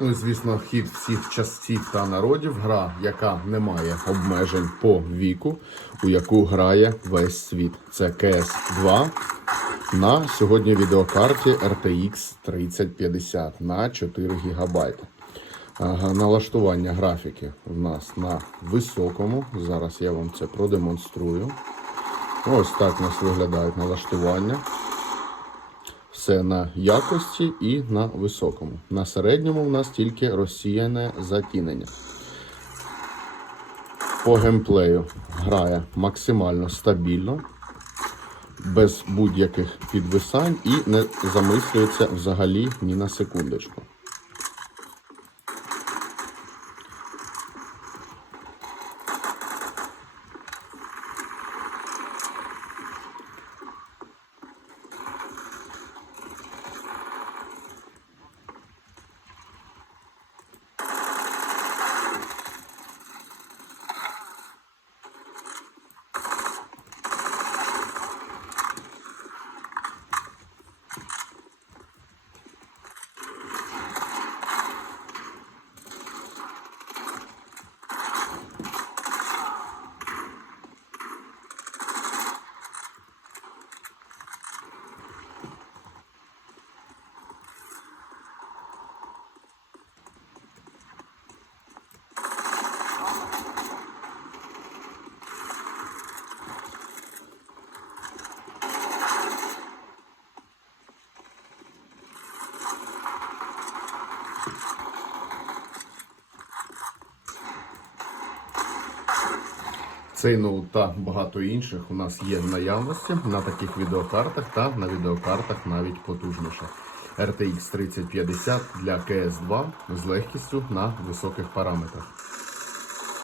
Ну звісно, хід всіх часів та народів, гра, яка не має обмежень по віку, у яку грає весь світ. Це CS 2 на сьогодні відеокарті RTX 3050 на 4 ГБ. Налаштування графіки в нас на високому. Зараз я вам це продемонструю. Ось так у нас виглядають налаштування. Все на якості і на високому. На середньому у нас тільки розсіяне затінення. По геймплею грає максимально стабільно, без будь-яких підвисань і не замислюється взагалі ні на секундочку. Цей ноут та багато інших у нас є в наявності на таких відеокартах та на відеокартах навіть потужніше. RTX 3050 для CS2 з легкістю на високих параметрах.